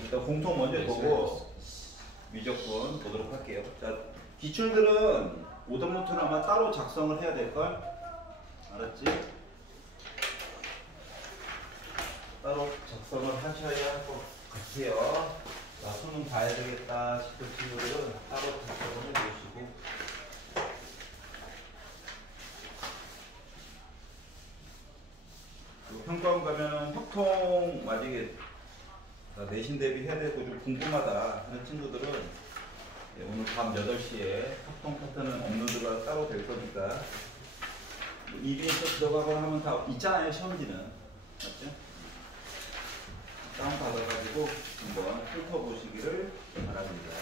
일단 공통 먼저 보고 미적분 보도록 할게요. 자, 기출들은 오답노트는 아마 따로 작성을 해야 될걸? 알았지? 따로 작성을 하셔야 할 것 같아요. 자, 수능 봐야 되겠다 싶은 친구들은 따로 작성을 해보시고. 평가원 가면은 확통 만약에 내신 대비 해야 되고 좀 궁금하다 하는 친구들은 오늘 밤 8시에 확통 파트는 업로드가 따로 될 거니까 EBS 들어가거나 하면 다 있잖아요. 시험지는 맞죠? 다운 받아가지고 한번 훑어보시기를 바랍니다.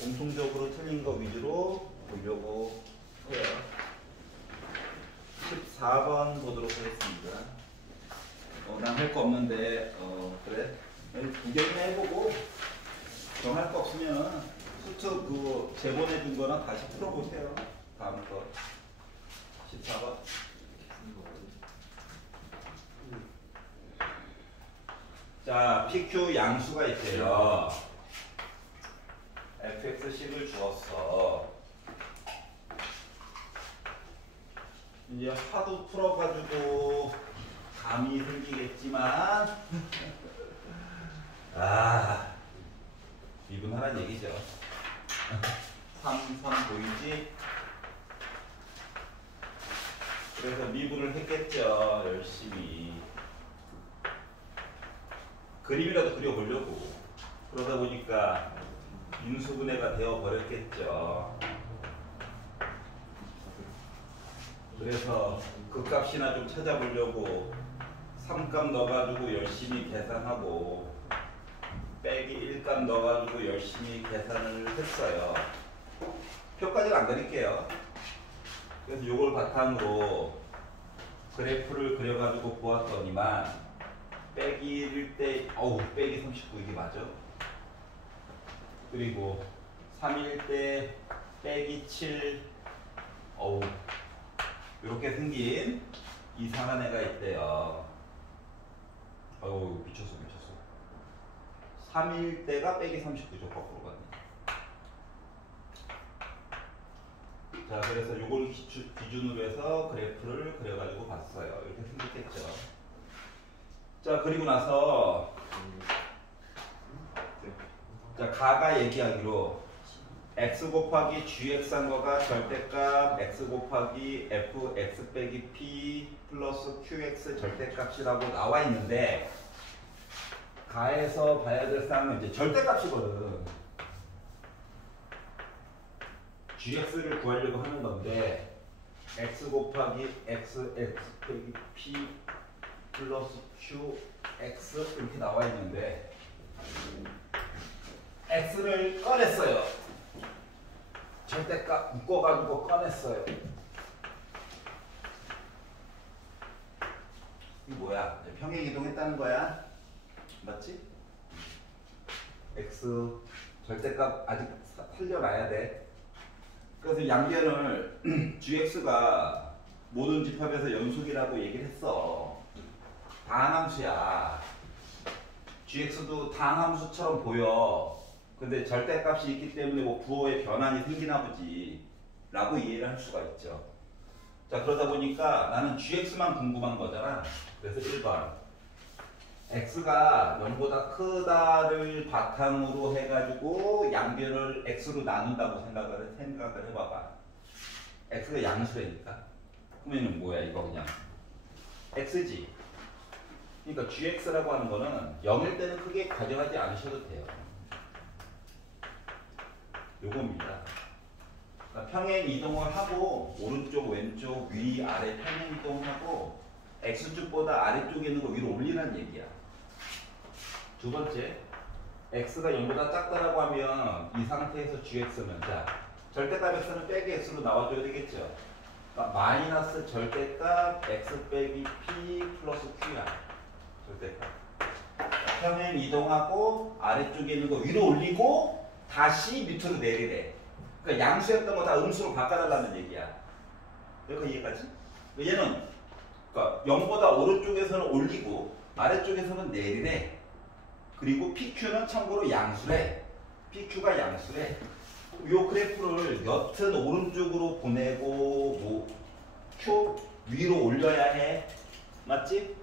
공통적으로 틀린 거 위주로 보려고 해요. 14번 보도록 하겠습니다. 난 할 거 없는데 그래 구경이나 해보고 정할 거 없으면 수트 그 제보내 준 거나 다시 풀어보세요. 다음 거 14번. 자, PQ 양수가 있대요. fx식을 주었어. 이제 하도 풀어가지고 감이 생기겠지만 미분하란 얘기죠. 3 보이지? 그래서 미분을 했겠죠. 열심히 그림이라도 그려보려고. 그러다 보니까 인수분해가 되어버렸겠죠. 그래서 그 값이나 좀 찾아보려고 3값 넣어가지고 열심히 계산하고 빼기 1값 넣어가지고 열심히 계산을 했어요. 표까지는 안 그릴게요. 그래서 요걸 바탕으로 그래프를 그려가지고 보았더니만 빼기 1일 때 빼기 39 이게 맞아? 그리고 3일 때 빼기 7 이렇게 생긴 이상한 애가 있대요. 미쳤어. 3일 때가 빼기 39죠. 거꾸로 가네. 자, 그래서 요걸 기준으로 해서 그래프를 그려가지고 봤어요. 이렇게 생겼겠죠. 자, 그리고 나서 자, 가가 얘기하기로 x 곱하기 gx한 거가 절대값 x 곱하기 fx 빼기 p 플러스 qx 절대값이라고 나와 있는데 가에서 봐야 될 사항은 이제 절대값이거든. gx를 구하려고 하는 건데 x 곱하기 x 빼기 p 플러스 qx 이렇게 나와 있는데 x를 꺼냈어요. 절대값 묶어가지고 꺼냈어요. 이게 뭐야? 평행 이동했다는 거야. 맞지? x 절대값 아직 살려놔야 돼. 그래서 양변을 gx가 모든 집합에서 연속이라고 얘기를 했어. 다항함수야. gx도 다항함수처럼 보여. 근데 절대값이 있기 때문에 뭐 부호의 변환이 생기나 보지 라고 이해를 할 수가 있죠. 자, 그러다 보니까 나는 gx만 궁금한 거잖아. 그래서 1번 x가 0보다 크다를 바탕으로 해가지고 양변을 x로 나눈다고 생각을 해봐봐. x가 양수라니까. 그러면 뭐야 이거 그냥 x지. 그러니까 gx라고 하는 거는 0일 때는 크게 가져가지 않으셔도 돼요. 요겁니다. 그러니까 평행 이동을 하고 오른쪽, 왼쪽, 위, 아래 평행 이동하고 x축보다 아래쪽에 있는 거 위로 올리라는 얘기야. 두 번째, x가 0보다 작다라고 하면 이 상태에서 gx는 자 절대값에서는 빼기 x로 나와줘야 되겠죠. 그러니까 마이너스 절대값 x 빼기 p 플러스 q야. 절대값. 평행 이동하고 아래쪽에 있는 거 위로 올리고 다시 밑으로 내리래. 그러니까 양수였던 거 다 음수로 바꿔달라는 얘기야. 여기까 이해가지? 얘는 그러니까 0보다 오른쪽에서는 올리고 아래쪽에서는 내리래. 그리고 PQ는 참고로 양수래. PQ가 양수래. 요 그래프를 여튼 오른쪽으로 보내고 뭐 Q 위로 올려야 해. 맞지?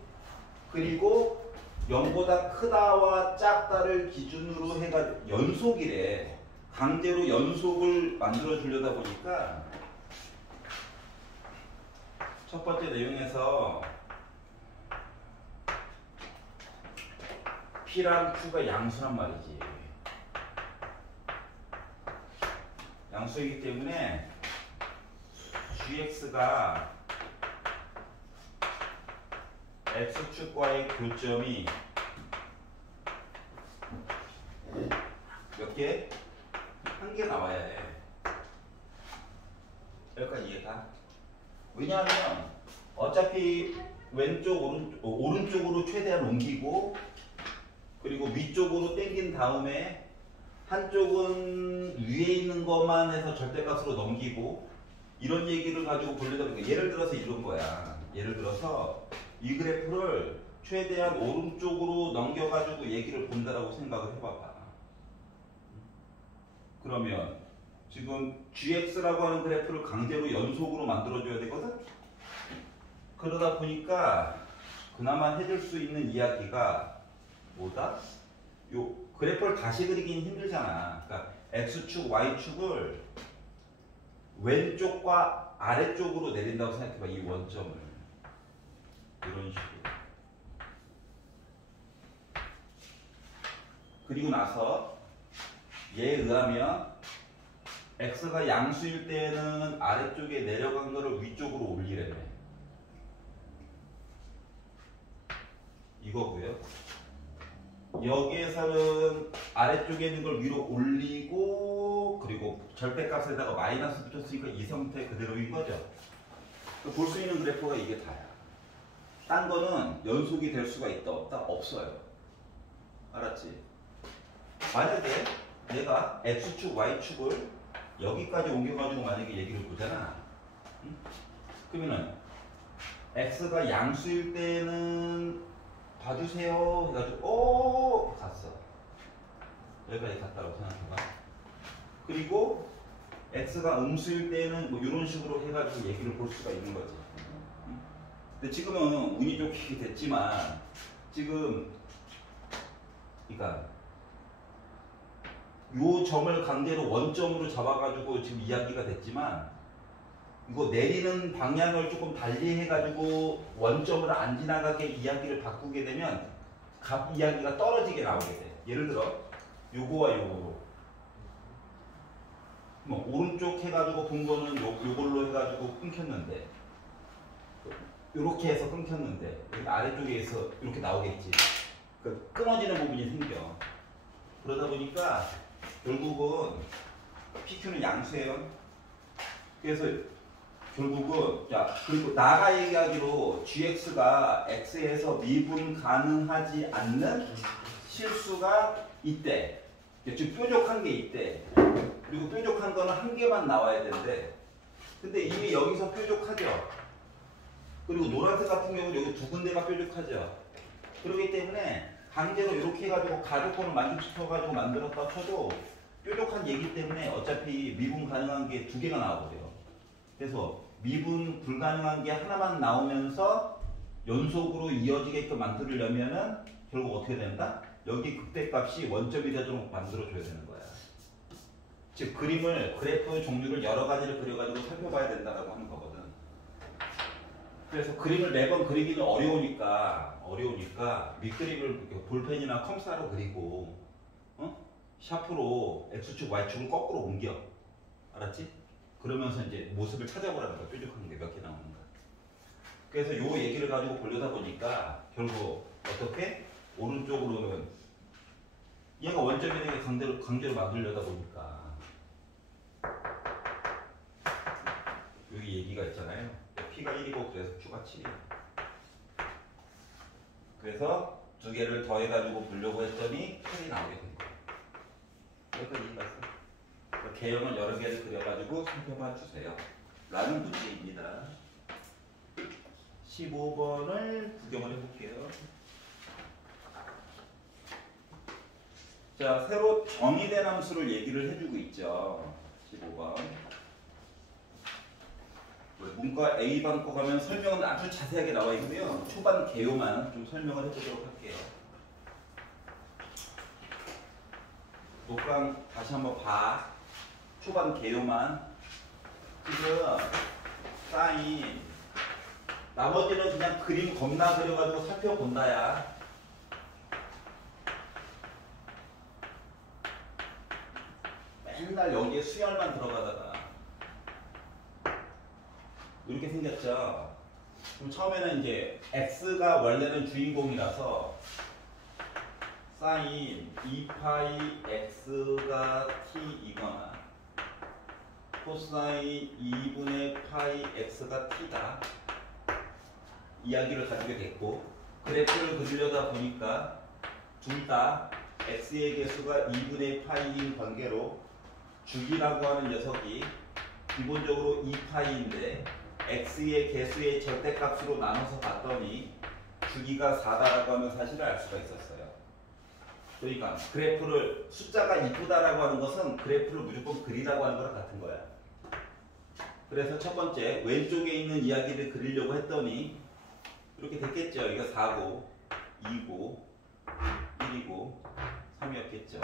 그리고 0보다 크다와 작다를 기준으로 해가 연속이래. 강제로 연속을 만들어 주려다 보니까 첫 번째 내용에서 P랑 Q가 양수란 말이지. 양수이기 때문에 GX가 X축과의 교점이 몇 개? 한 개 나와야 해. 여기까지 이해가? 왜냐하면 어차피 오른쪽으로 최대한 옮기고 그리고 위쪽으로 당긴 다음에 한쪽은 위에 있는 것만 해서 절대값으로 넘기고 이런 얘기를 가지고 보려다 보니까 예를 들어서 이런 거야. 예를 들어서 이 그래프를 최대한 오른쪽으로 넘겨가지고 얘기를 본다라고 생각을 해봐봐. 그러면 지금 GX라고 하는 그래프를 강제로 연속으로 만들어줘야 되거든? 그러다 보니까 그나마 해줄 수 있는 이야기가 뭐다? 요 그래프를 다시 그리기는 힘들잖아. 그러니까 X축, Y축을 왼쪽과 아래쪽으로 내린다고 생각해봐. 이 원점을. 이런 식으로. 그리고 나서 얘에 의하면 X가 양수일 때는 아래쪽에 내려간 거를 위쪽으로 올리래매. 이거고요. 여기에서는 아래쪽에 있는 걸 위로 올리고 그리고 절대값에다가 마이너스 붙였으니까 이 상태 그대로인 거죠. 볼 수 있는 그래프가 이게 다야. 딴 거는 연속이 될 수가 있다 없다? 없어요. 알았지? 만약에 내가 X축, Y축을 여기까지 옮겨가지고 만약에 얘기를 보잖아. 응? 그러면은 X가 양수일 때는 봐주세요 해가지고 갔어. 여기까지 갔다고 생각해봐. 그리고 X가 음수일 때는 뭐 이런 식으로 해가지고 얘기를 볼 수가 있는 거지. 응? 근데 지금은 운이 좋게 됐지만 지금 그러니까 요 점을 강제로 원점으로 잡아가지고 지금 이야기가 됐지만 이거 내리는 방향을 조금 달리 해가지고 원점을 안 지나가게 이야기를 바꾸게 되면 값 이야기가 떨어지게 나오게 돼. 예를 들어 요거와 요거로 뭐 오른쪽 해가지고 본 거는 요걸로 해가지고 끊겼는데 요렇게 해서 끊겼는데 아래쪽에서 이렇게 나오겠지. 그 끊어지는 부분이 생겨. 그러다 보니까 결국은 PQ는 양수예요. 그래서 결국은 그리고 나가 얘기하기로 GX가 X에서 미분 가능하지 않는 실수가 있대. 즉 뾰족한 게 있대. 그리고 뾰족한 거는 한 개만 나와야 된대. 근데 이미 여기서 뾰족하죠. 그리고 노란색 같은 경우는 여기 두 군데가 뾰족하죠. 그렇기 때문에 강제로 이렇게 해가지고 가족권을 만족시켜가지고 만들었다 쳐도 뾰족한 얘기 때문에 어차피 미분 가능한 게 두 개가 나와버려요. 그래서 미분 불가능한 게 하나만 나오면서 연속으로 이어지게끔 만들려면은 결국 어떻게 된다? 여기 극대값이 원점이 되도록 만들어줘야 되는 거야. 즉 그래프의 종류를 여러 가지를 그려가지고 살펴봐야 된다라고 하는 거거든. 그래서 그림을 매번 그리기는 어려우니까 밑그림을 볼펜이나 컴사로 그리고 샤프로 X축, Y축을 거꾸로 옮겨. 알았지? 그러면서 이제 모습을 찾아보라는 거야. 뾰족한 게 몇 개 나오는가. 그래서 요 얘기를 가지고 보려다 보니까 결국 어떻게? 오른쪽으로는 얘가 원점이 되게 강제로 만들려다 보니까 여기 얘기가 있잖아요. P가 1이고 그래서 Q가 7이야. 그래서 두 개를 더해가지고 보려고 했더니 8이 나오게 된 거야. 여기까지 이해갔어? 그러니까 개형을 여러 개를 그려가지고 살펴봐 주세요. 라는 문제입니다. 15번을 구경을 해볼게요. 자, 새로 정의된 함수를 얘기를 해주고 있죠. 15번. 문과 A반 거 가면 설명은 아주 자세하게 나와 있고요. 초반 개요만 좀 설명을 해보도록 할게요. 녹강 다시 한번 봐. 초반 개요만. 지금 사인 나머지는 그냥 그림 겁나 그려가지고 살펴본다야. 맨날 여기에 수열만 들어가다가 이렇게 생겼죠. 그럼 처음에는 이제 x가 원래는 주인공이라서 사인 2파이 x가 t이거나 코사인 2분의 파이 x가 t다 이야기를 가지게 됐고, 그래프를 그리려다 보니까 둘 다 x의 개수가 2분의 파이인 관계로 주기라고 하는 녀석이 기본적으로 2파이인데 x의 개수의 절대값으로 나눠서 봤더니 주기가 4다라고 하는 사실을 알 수가 있었어요. 그러니까 그래프를 숫자가 이쁘다라고 하는 것은 그래프를 무조건 그리라고 하는 거랑 같은 거야. 그래서 첫 번째 왼쪽에 있는 이야기를 그리려고 했더니 이렇게 됐겠죠. 이거 4고 2고 1이고 3이었겠죠.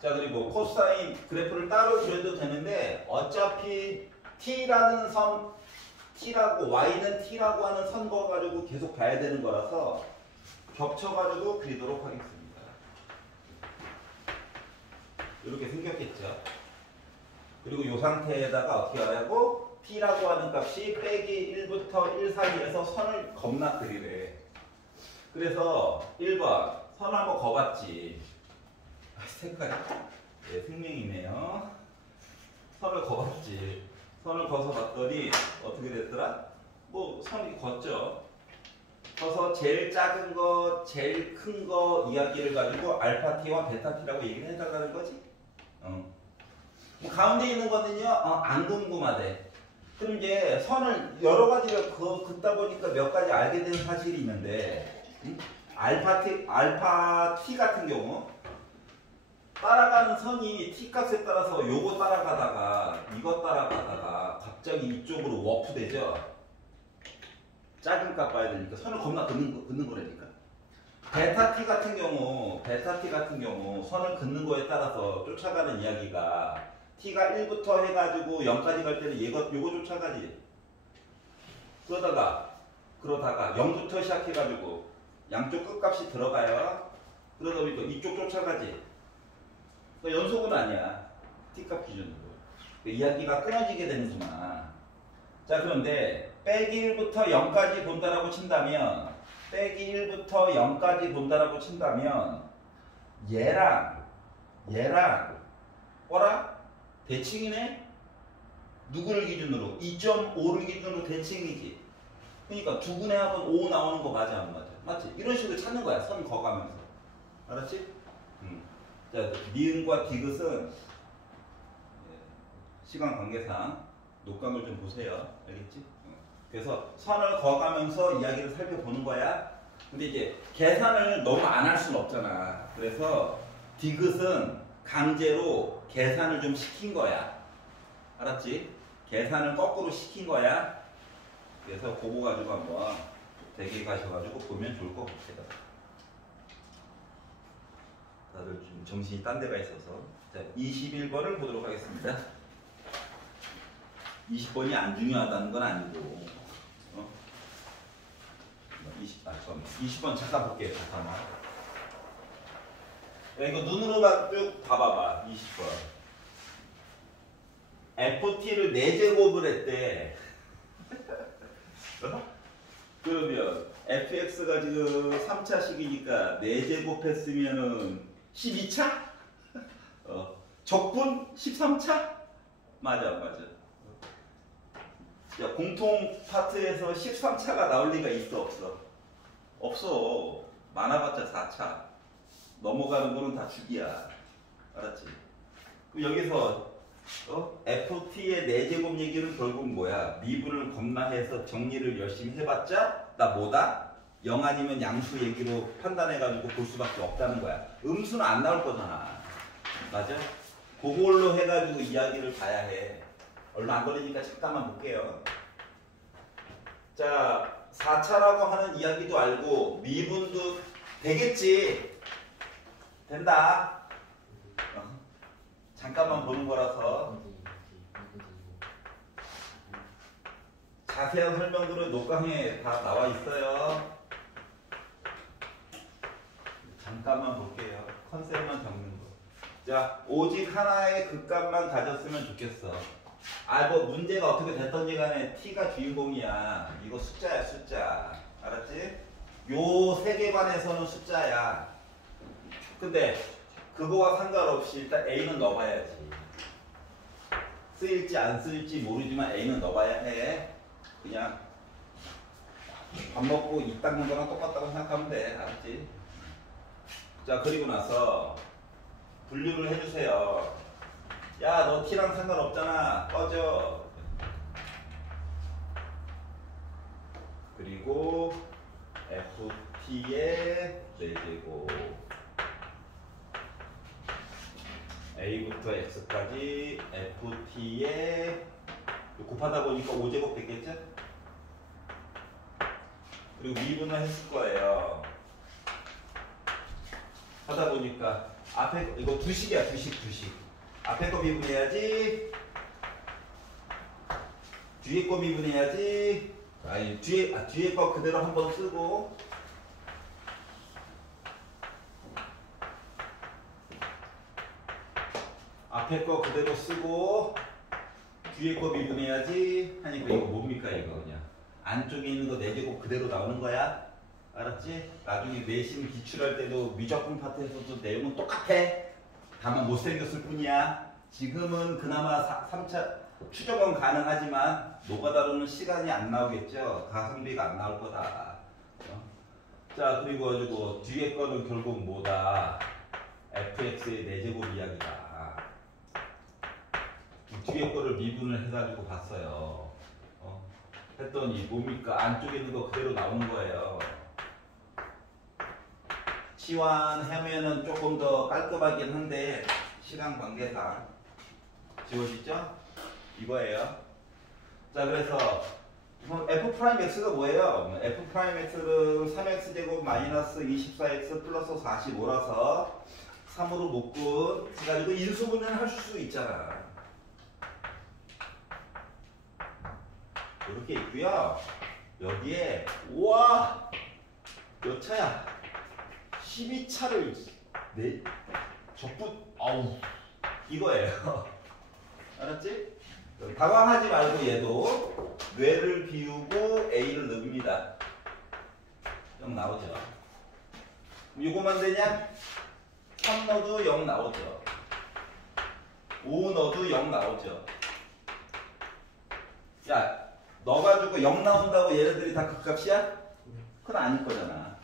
자, 그리고 코사인 그래프를 따로 그려도 되는데 어차피 t라는 선 t라고 y는 t라고 하는 선 그어가지고 계속 봐야 되는 거라서 겹쳐가지고 그리도록 하겠습니다. 이렇게 생겼겠죠. 그리고 이 상태에다가 어떻게 하냐고 t라고 하는 값이 빼기 1부터 1 사이에서 선을 겁나 그리래. 그래서 1번 선 한번 거봤지. 색깔이 생명이네요. 선을 거봤지. 선을 거서 봤더니 어떻게 됐더라? 뭐 선이 걷죠. 그래서 제일 작은 거, 제일 큰 거 이야기를 가지고 알파 t와 베타 t라고 얘기를 해달라는 거지. 뭐 가운데 있는 거는요, 안 궁금하대. 그럼 이제 선을 여러 가지를 긋다 보니까 몇 가지 알게 된 사실이 있는데, 알파 t 같은 경우 따라가는 선이 t 값에 따라서 요거 따라가다가 이거 따라가다가 갑자기 이쪽으로 워프 되죠. 작은 값 봐야 되니까 선을 겁나 긋는 거라니까. 베타 t 같은 경우 선을 긋는 거에 따라서 쫓아가는 이야기가 t가 1부터 해가지고 0까지 갈 때는 요거 쫓아가지. 그러다가 0부터 시작해가지고 양쪽 끝값이 들어가요. 그러다 보니까 이쪽 쫓아가지. 그러니까 연속은 아니야. t값 기준으로. 이야기가 끊어지게 되는구나. 자, 그런데 빼기 1부터 0까지 본다라고 친다면 얘랑 뭐라? 대칭이네? 누구를 기준으로? 2.5를 기준으로 대칭이지. 그러니까 두 분의 합은 5 나오는 거 맞아 안 맞아? 맞지? 이런 식으로 찾는 거야. 선 거가면서. 알았지? 자, 니은과 디귿은 시간 관계상 녹강을 좀 보세요. 알겠지? 그래서 선을 거가면서 이야기를 살펴보는 거야. 근데 이제 계산을 너무 안 할 수는 없잖아. 그래서 디귿은 강제로 계산을 좀 시킨 거야. 알았지? 계산을 거꾸로 시킨 거야. 그래서 그거 가지고 한번 대개 가셔가지고 보면 좋을 것 같아요. 다들 좀 정신이 딴 데가 있어서. 자, 21번을 보도록 하겠습니다. 20번이 안 중요하다는 건 아니고. 20번 잠깐 볼게요. 잠깐만. 야, 이거 눈으로만 쭉 봐봐봐. 20번. ft를 4제곱을 했대. 그러면 fx가 지금 3차식이니까 4제곱 했으면은 12차? 적분 13차? 맞아. 야, 공통 파트에서 13차가 나올 리가 있어 없어? 없어. 많아봤자 4차. 넘어가는 거는 다 주기야. 알았지? 그럼 여기서 FT의 4제곱 얘기는 결국 뭐야? 미분을 겁나 해서 정리를 열심히 해봤자 나 뭐다? 0 아니면 양수 얘기로 판단해가지고 볼 수밖에 없다는 거야. 음수는 안 나올 거잖아. 맞아? 그걸로 해가지고 이야기를 봐야 해. 얼마 안 걸리니까 잠깐만 볼게요. 자, 4차라고 하는 이야기도 알고 미분도 되겠지. 된다. 잠깐만 보는 거라서 자세한 설명들은 녹강에 다 나와 있어요. 잠깐만 볼게요. 컨셉만 적는 거. 자, 오직 하나의 극값만 가졌으면 좋겠어. 뭐 문제가 어떻게 됐던지 간에 t가 주인공이야. 이거 숫자야, 숫자. 알았지? 요 세계관에서는 숫자야. 근데 그거와 상관없이 일단 a는 넣어봐야지. 쓰일지 안 쓰일지 모르지만 a는 넣어봐야 해. 그냥 밥 먹고 입 닦는 거랑 똑같다고 생각하면 돼. 알았지? 자, 그리고 나서 분류를 해주세요. 야, 너 t랑 상관없잖아. 꺼져. 그리고 ft의 4제곱 a부터 x까지 ft의 곱하다 보니까 5제곱 됐겠죠? 그리고 미분을 했을 거예요. 하다 보니까 앞에 이거 두식이야, 두식. 앞에 거 미분해야지. 뒤에 거 미분해야지. 아니 뒤에 거 그대로 한번 쓰고. 앞에 거 그대로 쓰고 뒤에 거 미분해야지 하니까 이거 뭡니까 이거 그냥 안쪽에 있는 거 4제곱 그대로 나오는 거야. 알았지? 나중에 내신 기출할 때도 미적분 파트에서도 내용은 똑같아. 다만 못생겼을 뿐이야. 지금은 그나마 3차 추적은 가능하지만 노가다로는 시간이 안 나오겠죠. 가성비가 안 나올 거다. 자, 그리고 가지고 뒤에 거는 결국 뭐다? fx의 4제곱 이야기다. 뒤에 거를 미분을 해가지고 봤어요. 했더니 뭡니까? 안쪽에 있는 거 그대로 나오는 거예요. 치환하면은 조금 더 깔끔하긴 한데 시간 관계상 지워지죠? 이거예요. 자, 그래서 f'x가 뭐예요? f'x는 3x제곱 마이너스 24x 플러스 45라서 3으로 묶은 해가지고 인수분해를 하실 수 있잖아. 이렇게 있고요. 여기에 우와 몇 차야? 12차를 네 적분 아우 이거예요. 알았지? 당황하지 말고 얘도 뇌를 비우고 a를 넣습니다. 0 나오죠. 이거만 되냐? 3 넣어도 0 나오죠. 5 넣어도 0 나오죠. 야, 넣어가지고 0 나온다고 얘네들이 다 극값이야? 그건 아닐 거잖아.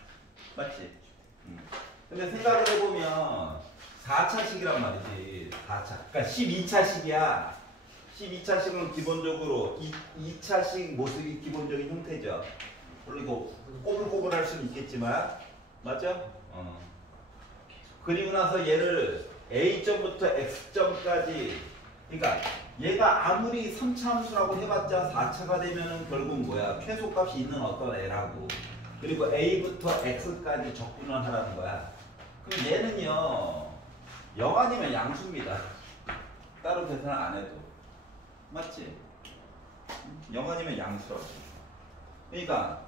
맞지? 근데 생각을 해보면 4차식이란 말이지. 4차. 그러니까 12차식이야. 12차식은 기본적으로 2차식 모습이 기본적인 형태죠. 물론 이거 꼬불꼬불 할 수는 있겠지만 맞죠? 그리고 나서 얘를 A점부터 X점까지 그러니까 얘가 아무리 3차 함수라고 해봤자 4차가 되면은 결국 뭐야? 최소값이 있는 어떤 애라고. 그리고 A부터 X까지 적분을 하라는 거야. 그럼 얘는요 0 아니면 양수입니다. 따로 계산을 안 해도. 맞지? 0 아니면 양수라고. 그러니까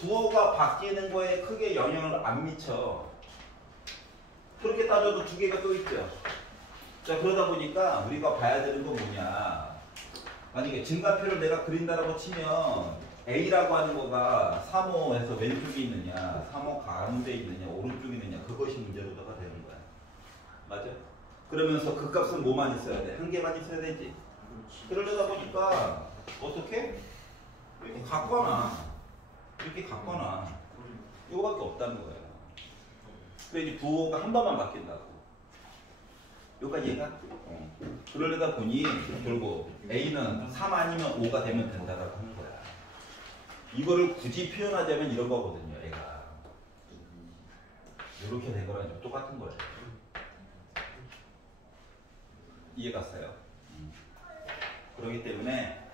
부호가 바뀌는 거에 크게 영향을 안 미쳐. 그렇게 따져도 두 개가 또 있죠. 자, 그러다 보니까 우리가 봐야 되는 건 뭐냐. 만약에 증가표를 내가 그린다라고 치면 A라고 하는 거가 3호에서 왼쪽에 있느냐 3호 가운데 있느냐 오른쪽에 있느냐 그것이 문제로다가 되는 거야. 맞아? 그러면서 그 값은 뭐만 있어야 돼? 한 개만 있어야 되지. 그러려다 보니까 어떻게? 이렇게 갖거나 이렇게 갖거나 이거밖에 없다는 거예요. 그래 이제 부호가 한 번만 바뀐다고. 여기까지 얘가? 그러려다 보니 결국 A는 3 아니면 5가 되면 된다라고 하는 거야. 이거를 굳이 표현하자면 이런 거거든요. 얘가 이렇게 되거나 똑같은 거예요. 이해 갔어요? 그렇기 때문에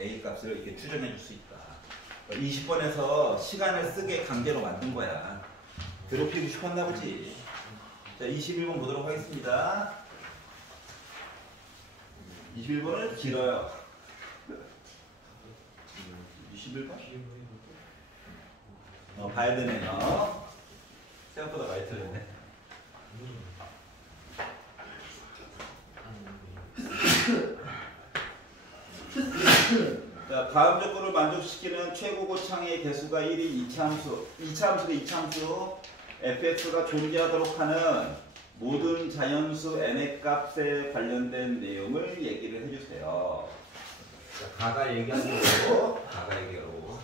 A 값을 이렇게 추정해 줄 수 있다. 20번에서 시간을 쓰게 강제로 만든 거야. 괴롭히고 싶었나 보지. 자, 21번 보도록 하겠습니다. 21번은 길어요. 21번? 봐야 되네요. 생각보다 많이 틀렸네. 자, 다음 조건을 만족시키는 최고 고창의 개수가 1인 2차 함수. 2차 함수는 2차 함수. fx가 존재하도록 하는 모든 자연수 n의 값에 관련된 내용을 얘기를 해주세요. 자, 가가 얘기하는 거고, 가가 얘기하고.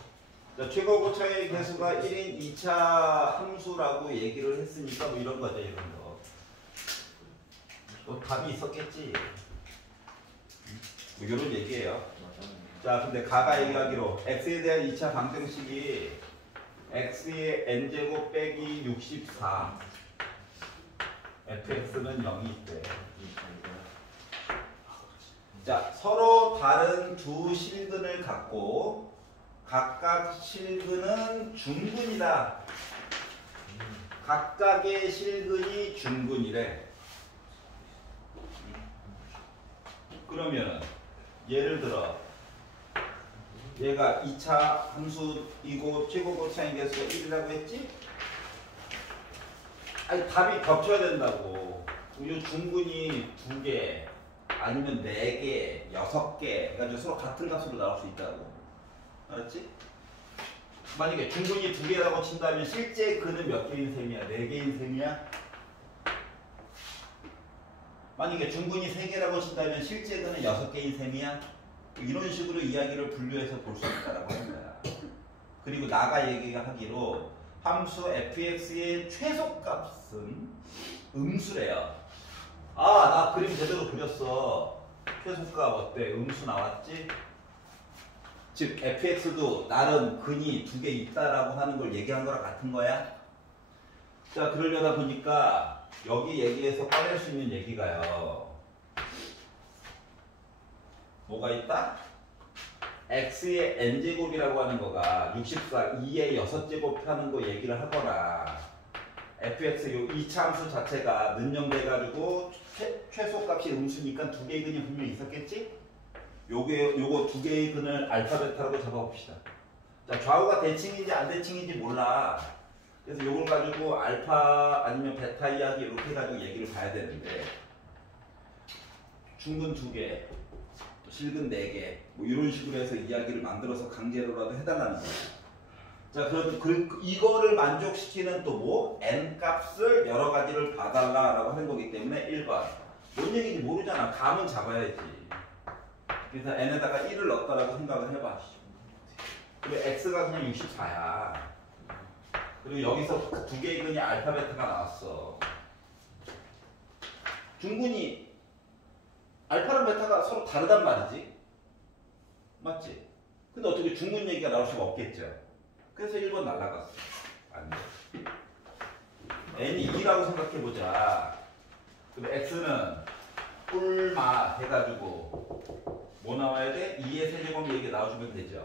자, 최고 고창의 개수가 1인 2차 함수라고 얘기를 했으니까 뭐 이런 거죠, 이런 거. 뭐 답이 있었겠지. 뭐 이런 얘기예요. 자, 근데 가가 얘기하기로 x에 대한 2차 방정식이 x의 n제곱 빼기 64 fx는 0이 있대. 자, 서로 다른 두 실근을 갖고 각각 실근은 중근이다. 각각의 실근이 중근이래. 그러면 예를 들어 얘가 2차 함수이고 최고 고차의 개수가 1이라고 했지? 아니 답이 겹쳐야 된다고. 이 중근이 2개 아니면 4개, 6개 해가지고 서로 같은 값으로 나올 수 있다고. 알았지? 만약에 중근이 2개라고 친다면 실제 근은 몇 개인 셈이야? 4개인 셈이야? 만약에 중근이 3개라고 친다면 실제 근은 6개인 셈이야? 이런 식으로 이야기를 분류해서 볼 수 있다라고 하는 거야. 그리고 나가 얘기하기로 함수 fx의 최소값은 음수래요. 아, 나 그림 제대로 그렸어. 최소값 어때? 음수 나왔지? 즉 fx도 나름 근이 2개 있다라고 하는 걸 얘기한 거랑 같은 거야. 자, 그러려다 보니까 여기 얘기에서 꺼낼 수 있는 얘기가요. 뭐가 있다? x의 n제곱이라고 하는 거가 64, 2의 6제곱 하는 거 얘기를 하거나 fx 요 2차 함수 자체가 는영돼가지고 최소값이 음수니까 2개의 근이 분명히 있었겠지? 요거 2개의 근을 알파 베타라고 잡아봅시다. 자, 좌우가 대칭인지 안 대칭인지 몰라. 그래서 요걸 가지고 알파 아니면 베타 이야기 이렇게 해가지고 얘기를 봐야 되는데 중근 2개 실근 4개 뭐 이런 식으로 해서 이야기를 만들어서 강제로라도 해달라는 거야. 자, 그럼 이거를 만족시키는 또 뭐? n 값을 여러 가지를 봐달라라고 하는 거기 때문에 1번. 뭔 얘기인지 모르잖아. 감은 잡아야지. 그래서 n에다가 1을 넣었다라고 생각을 해봐. 그리고 x가 그냥 64야. 그리고 여기서 2개의 근이 알파 베타가 나왔어. 중근이 알파랑 베타가 서로 다르단 말이지. 맞지? 근데 어떻게 중근 얘기가 나올 수가 없겠죠. 그래서 1번 날라갔어. 안 돼. n이 2라고 생각해보자. 근데 x는 꿀마 해가지고 뭐 나와야 돼? 2의 세제곱 얘기 나와주면 되죠.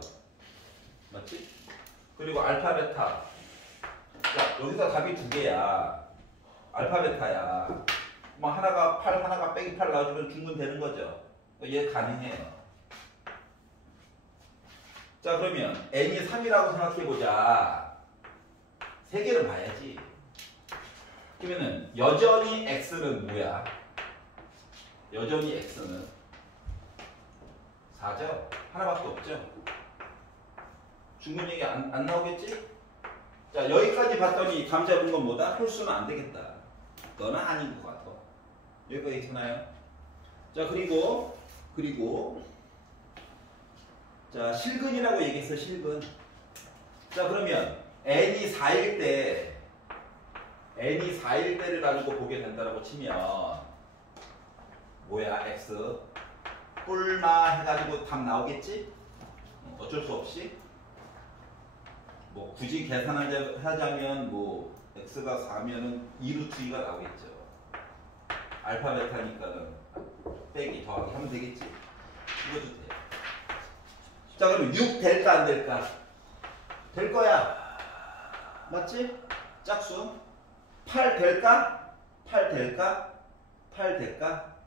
맞지? 그리고 알파 베타. 자, 여기서 답이 2개야. 알파 베타야. 뭐 하나가 8, 하나가 빼기 8 나와주면 중근 되는 거죠. 얘 가능해요. 자, 그러면 n이 3이라고 생각해보자. 3개를 봐야지. 그러면은 여전히 x는 뭐야? 여전히 x는 4죠? 하나밖에 없죠? 중근 얘기 안 나오겠지? 자, 여기까지 봤더니 감 잡은 건 뭐다? 홀수는 안 되겠다. 너는 아닌 것 같아. 여기까지 괜찮아요? 자, 그리고 자, 실근이라고 얘기했어. 실근. 자, 그러면 n이 4일 때를 가지고 보게 된다라고 치면 뭐야 x 뿔마 해가지고 답 나오겠지? 어쩔 수 없이 뭐 굳이 계산하자면 뭐 x가 4면은 2루트 2가 나오겠죠. 알파 베타니까는 빼기 더하기 하면 되겠지. 이것도 돼. 자 그럼 6 될까 안 될까? 될 거야. 맞지? 짝수 8 될까? 8 될까? 8 될까?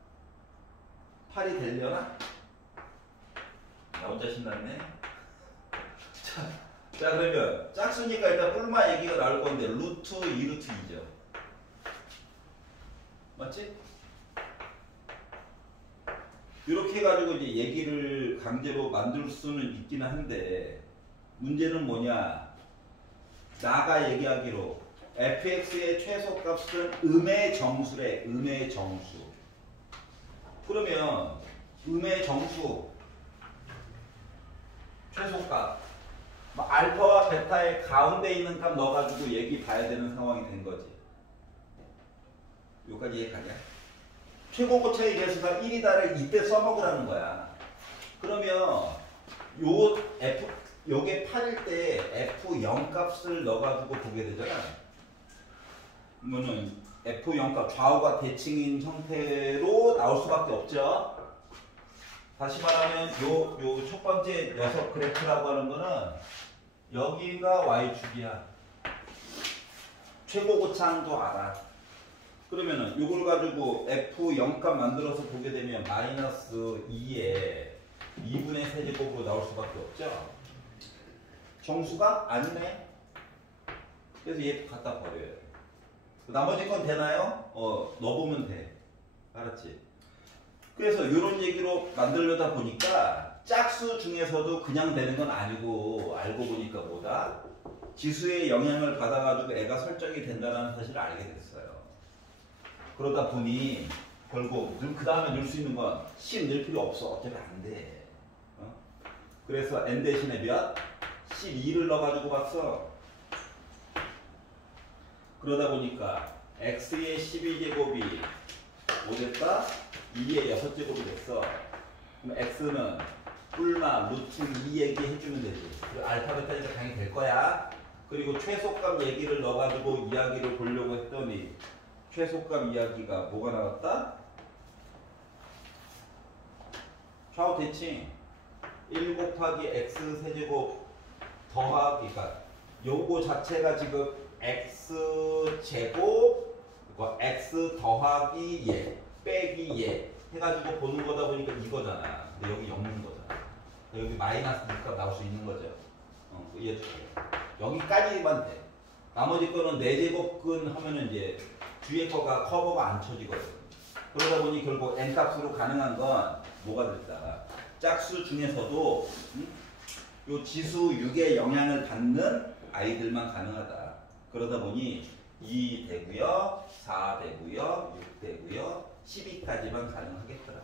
8이 되려나? 나 혼자 신났네. 자 그러면 짝수니까 일단 뿔마 얘기가 나올 건데 루트 2루트 2죠. 맞지? 이렇게 해가지고 이제 얘기를 강제로 만들 수는 있기는 한데 문제는 뭐냐? 나가 얘기하기로 fx의 최소값은 음의 정수래. 음의 정수. 그러면 음의 정수 최소값 뭐 알파와 베타의 가운데 있는 값 넣어가지고 얘기 봐야 되는 상황이 된 거지. 여기까지 이해가냐? 최고고차의 개수가 1이다를 이때 써먹으라는 거야. 그러면 요게 8일 때 F0 값을 넣어가지고 보게 되잖아. 그러면은 F0 값 좌우가 대칭인 형태로 나올 수밖에 없죠. 다시 말하면 요 첫 번째 녀석 그래프라고 하는 거는 여기가 Y축이야. 최고고차도 알아. 그러면은 이걸 가지고 F0 값 만들어서 보게 되면 마이너스 2에 2분의 세제곱으로 나올 수밖에 없죠. 정수가 아니네. 그래서 얘 갖다 버려요. 나머지 건 되나요? 넣어보면 돼. 알았지? 그래서 이런 얘기로 만들려다 보니까 짝수 중에서도 그냥 되는 건 아니고 알고 보니까 뭐다? 지수의 영향을 받아가지고 애가 설정이 된다는 사실을 알게 됐어요. 그러다 보니 결국 그 다음에 넣을 수 있는 건 10 넣을 필요 없어. 어차피 안 돼. 그래서 n 대신에 몇? 12를 넣어가지고 봤어. 그러다 보니까 x의 12제곱이 뭐 됐다? 2의 6제곱이 됐어. 그럼 x는 뿔마 루트 2 얘기해주면 되지. 그리고 알파 베타니까 당연히 될 거야. 그리고 최소값 얘기를 넣어가지고 이야기를 보려고 했더니 최소값 이야기가 뭐가 나왔다? 좌우 대칭 1 곱하기 x 세제곱 더하기, 그러니까 요거 자체가 지금 x 제곱 x 더하기 얘 빼기 얘 해가지고 보는 거다 보니까 이거잖아. 근데 여기 0인 거잖아. 여기 마이너스 니까 나올 수 있는 거죠. 이해돼. 여기까지만 돼. 나머지 거는 4제곱근 하면은 이제 뒤에 거가 커버가 안 쳐지거든. 그러다 보니 결국 n 값으로 가능한 건 뭐가 됐다? 짝수 중에서도 요 지수 6의 영향을 받는 아이들만 가능하다. 그러다 보니 2 되고요, 4 되고요, 6 되고요, 12까지만 가능하겠더라.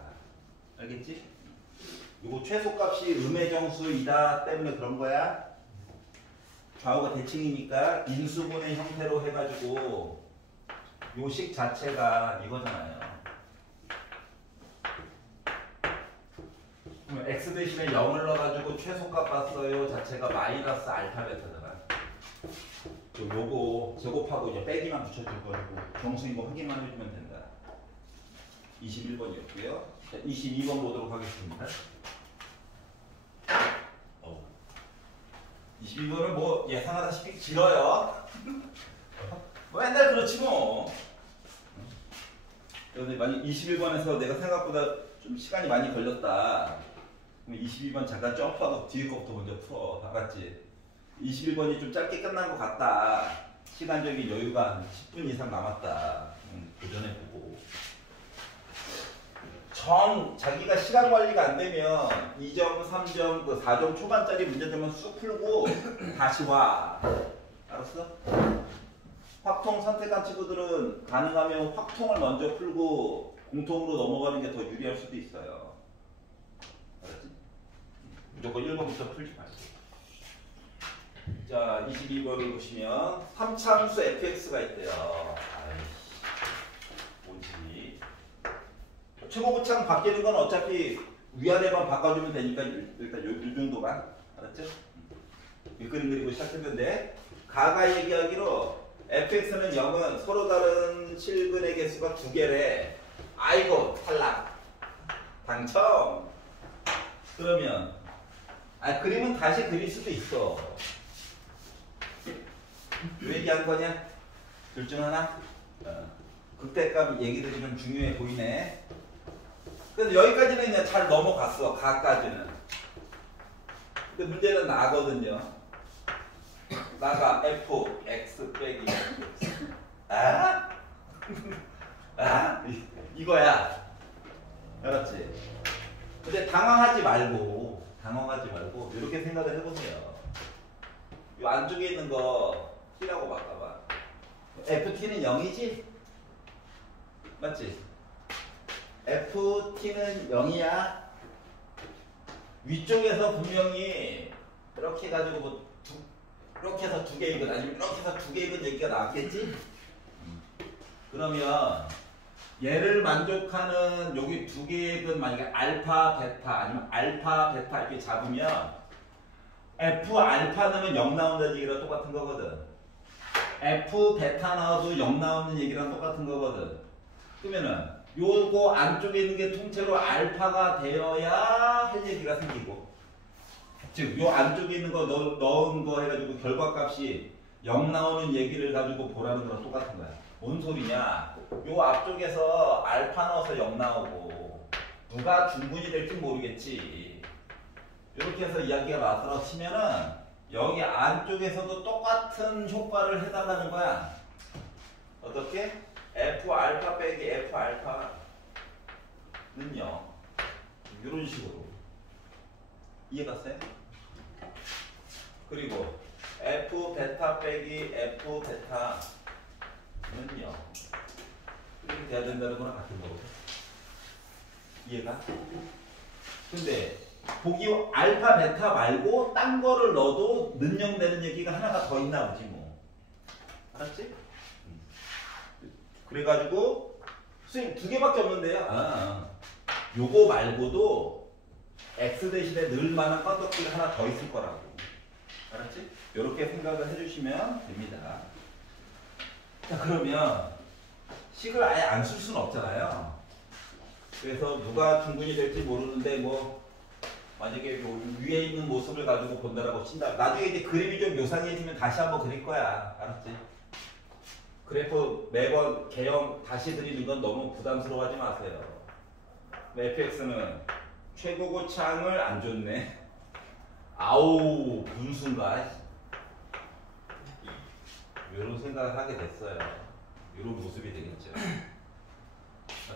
알겠지? 요거 최소값이 음의 정수이다 때문에 그런 거야. 좌우가 대칭이니까 인수분해 형태로 해가지고 요식 자체가 이거잖아요. 그럼 x 대신에 0을 넣어가지고 최소값 봤어요. 자체가 마이너스 알파 베타잖아. 요거 제곱하고 이제 빼기만 붙여줄 거고 정수인 거 확인만 해주면 된다. 21번이었고요. 22번 보도록 하겠습니다. 22번은 뭐 예상하다시피 길어요. 뭐 맨날 그렇지 뭐. 그런데 만약 21번에서 내가 생각보다 좀 시간이 많이 걸렸다. 그럼 22번 잠깐 점프하고 뒤에 거부터 먼저 풀어. 알았지? 21번이 좀 짧게 끝난 것 같다. 시간적인 여유가 한 10분 이상 남았다. 도전해보고. 자기가 시간 관리가 안 되면 2점, 3점, 그 4점 초반짜리 문제 되면 쑥 풀고 다시 와. 알았어? 확통 선택한 친구들은 가능하면 확통을 먼저 풀고 공통으로 넘어가는 게 더 유리할 수도 있어요. 알았지? 무조건 1번부터 풀지 말고. 자, 22번을 보시면 3차함수 fx가 있대요. 아이씨, 뭔지. 최고고창 바뀌는 건 어차피 위아래만 바꿔주면 되니까 일단 요 정도만. 알았죠? 이 그림 그리고 시작하면 돼. 가가 얘기하기로 fx는 0은 서로 다른 실근의 개수가 2개래. 아이고 탈락. 당첨. 그러면 그림은 다시 그릴 수도 있어. 왜 얘기한 거냐? 둘 중 하나? 극대값 얘기들이 좀 중요해 보이네. 그래서 여기까지는 그냥 잘 넘어갔어. 가까지는. 근데 문제는 나거든요. 나가 fx 빼기 fx. 이거야. 알았지? 근데 당황하지 말고 이렇게 생각을 해보세요. 이 안쪽에 있는 거 t라고 바꿔봐. ft는 0이지? 맞지? ft는 0이야. 위쪽에서 분명히 이렇게 해가지고 뭐 이렇게 해서 2개이건 아니면 이렇게 해서 2개이건 얘기가 나왔겠지? 그러면 얘를 만족하는 여기 2개이건 만약에 알파, 베타 아니면 알파, 베타 이렇게 잡으면 f 알파 넣으면 0 나온다는 얘기랑 똑같은 거거든. f 베타 넣어도 0 나오는 얘기랑 똑같은 거거든. 그러면은 요거 안쪽에 있는 게 통째로 알파가 되어야 할 얘기가 생기고, 즉 요 안쪽에 있는 거 넣은 거 해가지고 결과값이 0 나오는 얘기를 가지고 보라는 거랑 똑같은 거야. 뭔 소리냐? 요 앞쪽에서 알파 넣어서 0 나오고 누가 중분이 될지 모르겠지. 이렇게 해서 이야기가 나왔다고 치면은 여기 안쪽에서도 똑같은 효과를 해달라는 거야. 어떻게? f 알파 빼기 f 알파는요 이런 식으로 이해갔어요? 그리고 f 베타 빼기 f 베타는요 이렇게 돼야 된다는 거랑 같은 거고. 이해가? 근데 보기 알파 베타 말고 딴 거를 넣어도 능령되는 얘기가 하나가 더 있나 보지 뭐. 알았지? 그래가지고 선생님 2개밖에 없는데요. 요거 말고도 x 대신에 넣을 만한 건덕지가 하나 더 있을 거라고. 알았지? 요렇게 생각을 해주시면 됩니다. 자, 그러면 식을 아예 안 쓸 수는 없잖아요. 그래서 누가 중분이 될지 모르는데 뭐 만약에 위에 있는 모습을 가지고 본다라고 친다. 나중에 이제 그림이 좀 묘상해지면 다시 한번 그릴 거야. 알았지? 그래프 매번 개형 다시 드리는 건 너무 부담스러워하지 마세요. fx는 최고고창을 안 줬네. 아우 분수인가? 이런 생각을 하게 됐어요. 이런 모습이 되겠죠.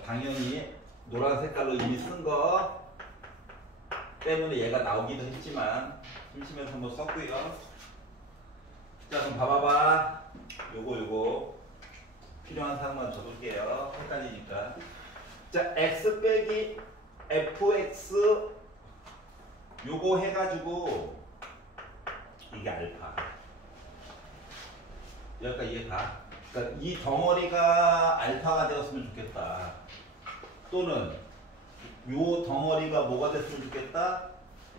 당연히 노란 색깔로 이미 쓴 거 때문에 얘가 나오기도 했지만 심심해서 한번 썼고요. 자, 그럼 봐봐봐. 요거 필요한 사항만 적을게요. 헷갈리니까. 자, x 빼기 fx 요거 해가지고 이게 알파. 여기까지 이해가? 그러니까 이 덩어리가 알파가 되었으면 좋겠다. 또는 요 덩어리가 뭐가 됐으면 좋겠다.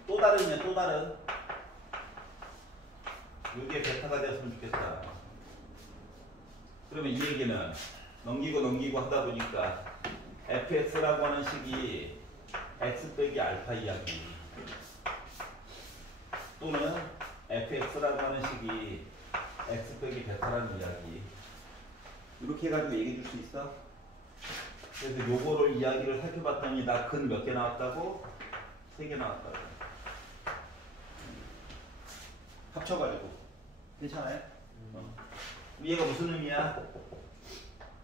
또 다른이야, 또 다른. 요게 베타가 되었으면 좋겠다. 그러면 이 얘기는 넘기고 하다 보니까 fx라고 하는 식이 x 빼기 알파 이야기 또는 fx라고 하는 식이 x 빼기 베타라는 이야기 이렇게 해가지고 얘기해 줄 수 있어? 그래서 요거를 이야기를 살펴봤더니 나 근 몇 개 나왔다고? 3개 나왔다고. 합쳐가지고 괜찮아요? 얘가 무슨 의미야?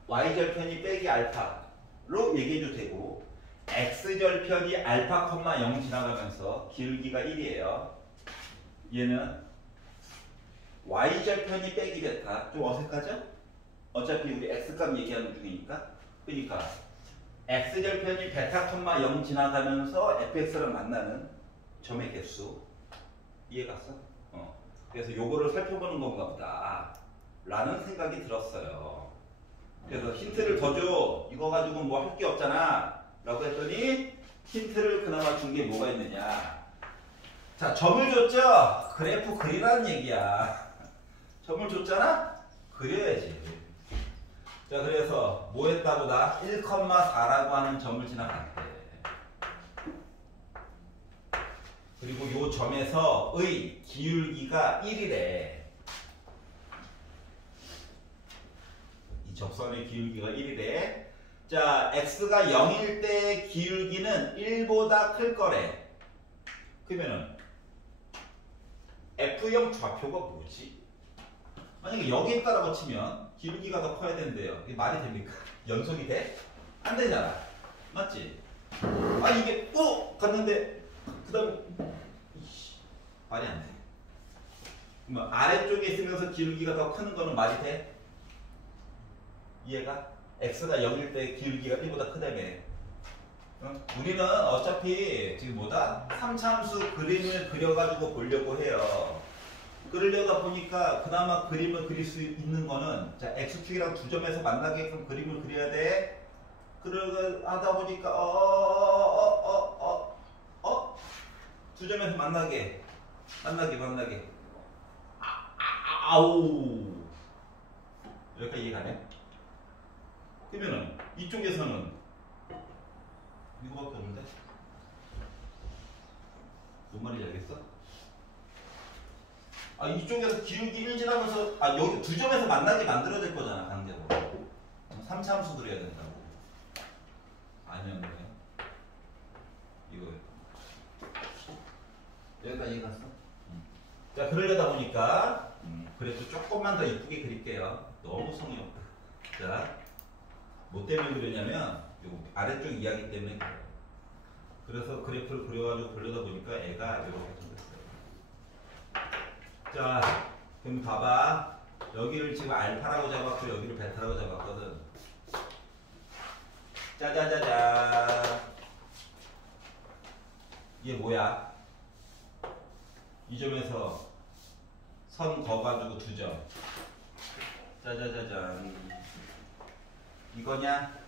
y절편이 빼기 알파로 얘기해도 되고 x절편이 알파, 0 지나가면서 기울기가 1이에요. 얘는 y절편이 빼기 베타. 좀 어색하죠? 어차피 우리 x값 얘기하는 중이니까. 그러니까 x절편이 베타, 0 지나가면서 fx랑 만나는 점의 개수. 이해갔어? 그래서 요거를 살펴보는 건가 보다 라는 생각이 들었어요. 그래서 힌트를 더 줘. 이거 가지고 뭐 할 게 없잖아. 라고 했더니 힌트를 그나마 준 게 뭐가 있느냐. 자, 점을 줬죠? 그래프 그리라는 얘기야. 점을 줬잖아? 그려야지. 자, 그래서 뭐 했다고 나? 1,4라고 하는 점을 지나갔대. 그리고 요 점에서의 기울기가 1이래. 이 접선의 기울기가 1이래. 자, x가 0일 때 기울기는 1보다 클 거래. 그러면은 F형 좌표가 뭐지? 만약에 여기 있다라고 치면 기울기가 더 커야 되는데요. 이게 말이 됩니까? 연속이 돼? 안 되잖아. 맞지? 아, 이게 갔는데 그 다음에 말이 안 돼. 그러면 아래쪽에 있으면서 기울기가 더 크는 거는 말이 돼? 이해가? x가 0일 때 기울기가 1보다 크다며. 우리는 어차피 지금 뭐다? 3참수 그림을 그려가지고 보려고 해요. 그러려다 보니까 그나마 그림을 그릴 수 있는 거는 자, x축이랑 두 점에서 만나게끔 그림을 그려야 돼. 하다 보니까 두 점에서 만나게. 아우. 여기까지 이해가네? 그러면은 이쪽에서는 이거밖에 없는데? 뭔 말인지 알겠어? 아, 이쪽에서 기울기 1 지나면서 여기 두 점에서 만나게 만들어야 될 거잖아, 강제로. 3차함수 그려야 된다고. 아니었네. 이거 여기까지 이해갔어? 자, 그러려다 보니까 그래도 조금만 더 이쁘게 그릴게요. 너무 성의 없다. 자, 뭐 때문에 그러냐면 요 아래쪽 이야기 때문에 그래요. 그래서 그래프를 그려가지고 보려다 보니까 애가 이렇게 좀 됐어요. 자, 그럼 봐봐. 여기를 지금 알파라고 잡았고 여기를 베타라고 잡았거든. 짜자자자. 이게 뭐야? 이 점에서 선 그어가지고 두 점. 짜자자잔. 이거냐?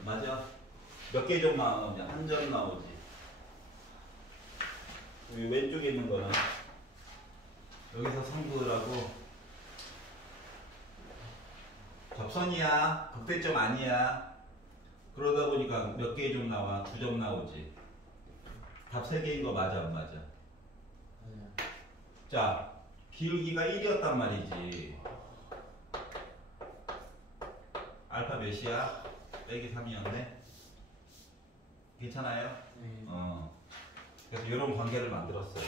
맞아? 몇 개 점 나오냐? 한 점 나오지. 여기 왼쪽에 있는 거는 여기서 선 그으라고 접선이야. 극대점 아니야. 그러다 보니까 몇 개의 점 나와? 두 점 나오지. 답 3개인 거 맞아 안 맞아? 자, 기울기가 1이었단 말이지. 알파 몇이야? 빼기 3이었네. 괜찮아요? 네. 그래서 이런 관계를 만들었어요.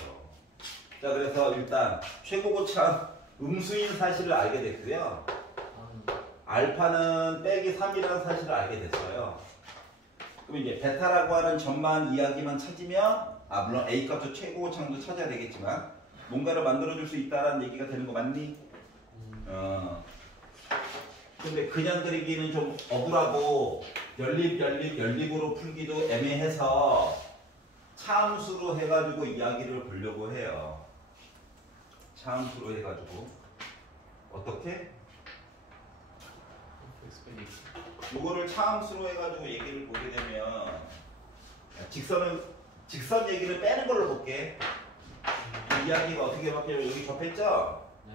자, 그래서 일단 최고고참 음수인 사실을 알게 됐고요. 알파는 빼기 3이라는 사실을 알게 됐어요. 그럼 이제 베타라고 하는 점만 이야기만 찾으면 물론 A 값도 최고고참도 찾아야 되겠지만 뭔가를 만들어줄 수 있다는 얘기가 되는 거 맞니? 근데 그냥 그리기는 좀 억울하고 연립으로 풀기도 애매해서 차함수로 해가지고 이야기를 보려고 해요. 차함수로 해가지고 어떻게? 이거를 차함수로 해가지고 얘기를 보게 되면 직선 얘기를 빼는 걸로 볼게. 이야기가 어떻게 바뀌냐면 여기 접했죠? 네.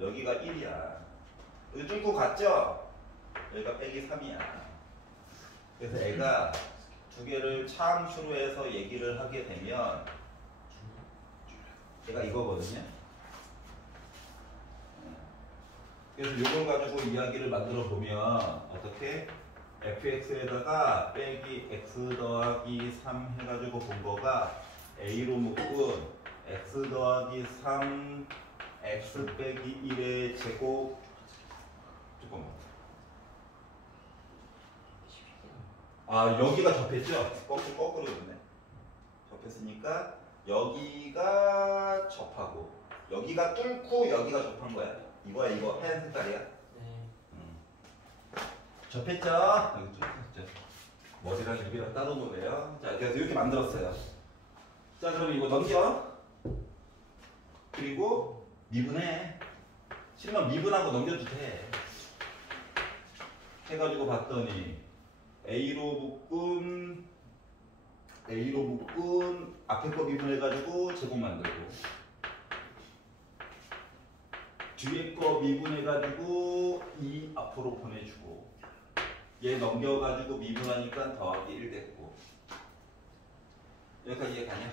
여기가 1이야. 여기 뚫고 갔죠? 여기가 빼기 3이야. 그래서 애가 두 개를 차함수로 해서 얘기를 하게 되면 얘가 이거거든요. 그래서 이걸 가지고 이야기를 만들어 보면 어떻게? fx에다가 빼기 x 더하기 3 해가지고 본 거가 a로 묶은 x 더하기 3 x 빼기 1의 제곱. 잠깐만. 여기가 접했죠? 거꾸로 됐네. 접했으니까 여기가 접하고 여기가 뚫고 여기가 접한 거야. 이거야, 이거 하얀 색깔이야. 네. 접했죠? 여기 뚫었죠. 머리랑 여기랑 따로 노래요. 자, 그래서 이렇게 만들었어요. 자, 그럼 이거 넘겨. 그리고 미분해. 실만 미분하고 넘겨도 돼. 해가지고 봤더니 A로 묶은 앞에 거 미분해가지고 제곱 만들고 뒤에 거 미분해가지고 2 앞으로 보내주고 얘 넘겨가지고 미분하니까 더하기 1 됐고 여기까지 이해 가냐?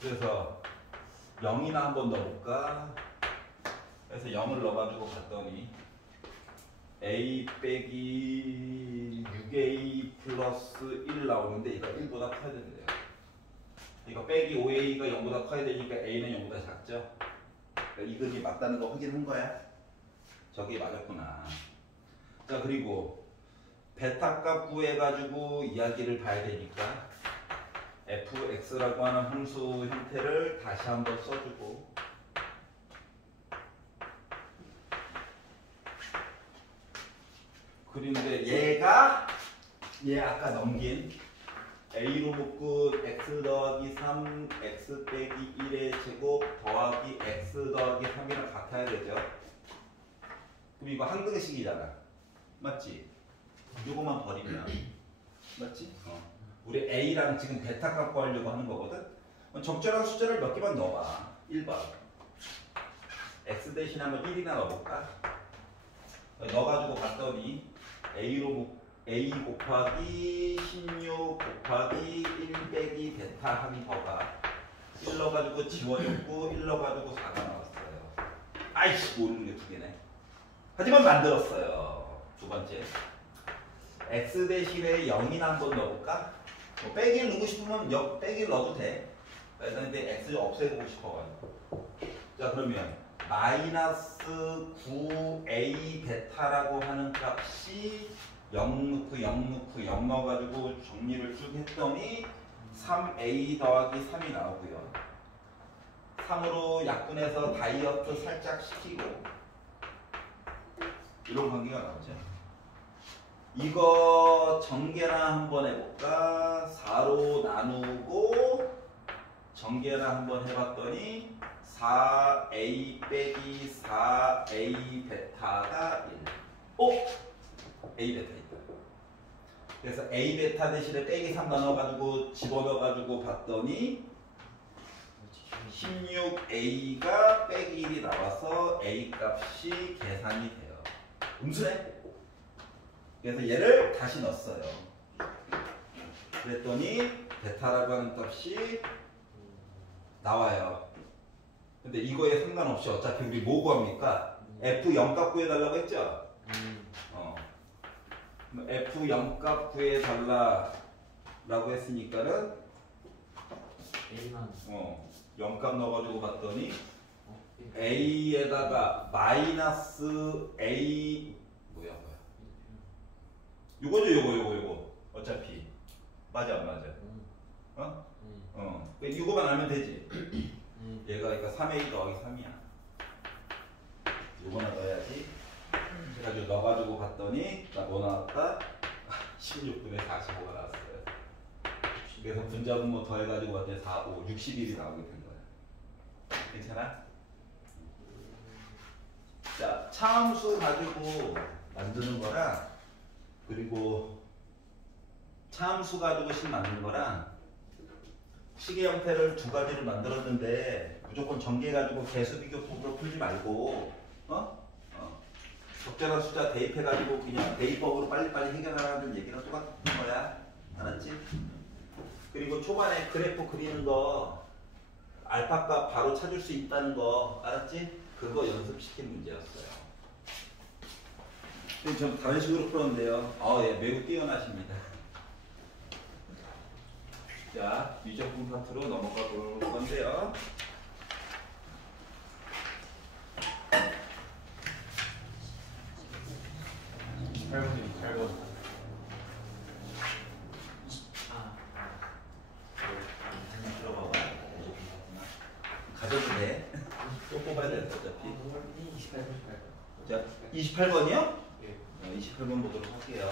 그래서 0이나 한번 넣어볼까? 그래서 0을 넣어가지고 봤더니 A 빼기 6A 플러스 1 나오는데 이거 1보다 커야 된대요. 이거 빼기 5A가 0보다 커야 되니까 A는 0보다 작죠? 그러니까 이 그림이 맞다는 거 확인한 거야. 저게 맞았구나. 자, 그리고 베타 값 구해가지고 이야기를 봐야 되니까 fx라고 하는 함수 형태를 다시 한번 써주고 그런데 얘 아까 넘긴 a로 묶은 x 더하기 3 x 빼기 1의 제곱 더하기 x 더하기 3이랑 같아야 되죠. 그럼 이거 한등식이잖아. 맞지? 요거만 버리면 맞지? 우리 a랑 지금 베타 값 구하려고 하는 거거든. 적절한 숫자를 몇 개만 넣어봐. 1번 x 대신하면 1이나 넣어볼까? 넣어가지고 봤더니 A 곱하기 16 곱하기 1 빼기 베타 한 더가 1 넣어가지고 지워졌고 1 넣어가지고 4가 나왔어요. 아이씨 모르는 게 두 개네. 하지만 만들었어요. 두 번째 x 대신에 0이나 한번 넣어볼까? 뭐 빼기를 넣고 싶으면 빼기를 넣어도 돼. 근데 x 없애고 싶어가지고. 자 그러면 마이너스 9a 베타라고 하는 값이 0 넣고 0 넣고 0 넣어가지고 정리를 쭉 했더니 3a 더하기 3이 나오고요. 3으로 약분해서 다이어트 살짝 시키고 이런 관계가 나오죠. 이거 전개나 한번 해볼까? 4로 나누고 전개나 한번 해봤더니 4a 빼기 4a 베타가 1. a 베타 있다. 그래서 a 베타 대신에 빼기 3 나눠가지고 집어넣어가지고 봤더니 16a가 빼기 1이 나와서 a 값이 계산이 돼요. 음수네? 그래서 얘를 다시 넣었어요. 그랬더니 베타라고 하는 값이 나와요. 근데 이거에 상관없이 어차피 우리 뭐 구합니까? F0 값 구해달라고 했죠? F0 값 구해달라고 했으니까는 0 값 넣어가지고 봤더니 A에다가 마이너스 A 뭐야 요거 어차피 맞아 안 맞아? 이거만 알면 되지. 얘가 그러니까 3a 더하기 3이야. 요거나 넣어야지. 그래가지고 넣어가지고 봤더니 나 뭐 나왔다? 16분의 45가 나왔어요. 그래서 분자분모 더해가지고 봤더니 4, 5, 61이 나오게 된 거야. 괜찮아? 자, 차함수 가지고 만드는 거랑 그리고 차함수 가지고 식 만드는 거랑 식의 형태를 두 가지를 만들었는데 무조건 전개해가지고 개수비교법으로 풀지 말고 적절한 숫자 대입해가지고 그냥 대입법으로 빨리빨리 해결하라는 얘기랑 똑같은 거야. 알았지? 그리고 초반에 그래프 그리는 거 알파값 바로 찾을 수 있다는 거 알았지? 그거 연습시킨 문제였어요. 근데 좀 다른 식으로 풀었는데요. 예, 매우 뛰어나십니다. 자, 미적분 파트로 넘어가 볼 건데요. 들어봐봐. 가져도 돼. 또 뽑아야 돼, 어차피. 28번. 자, 28번이요? 네. 28번 보도록 할게요.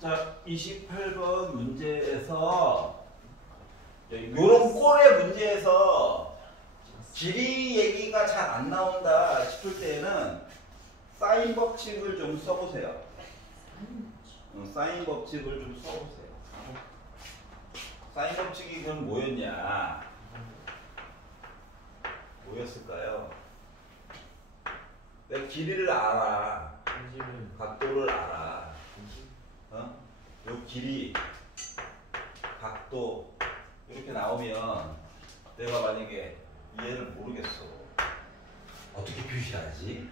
자, 28번 문제에서 요런 꼴의 문제에서 길이 얘기가 잘 안 나온다 싶을 때에는 사인 법칙을 좀 써보세요. 사인 법칙을 좀 써보세요. 사인 법칙이 그럼 뭐였냐? 뭐였을까요? 내가 길이를 알아. 각도를 알아. 어? 요 길이, 각도 이렇게 나오면 내가 만약에 얘를 모르겠어. 어떻게 표시하지?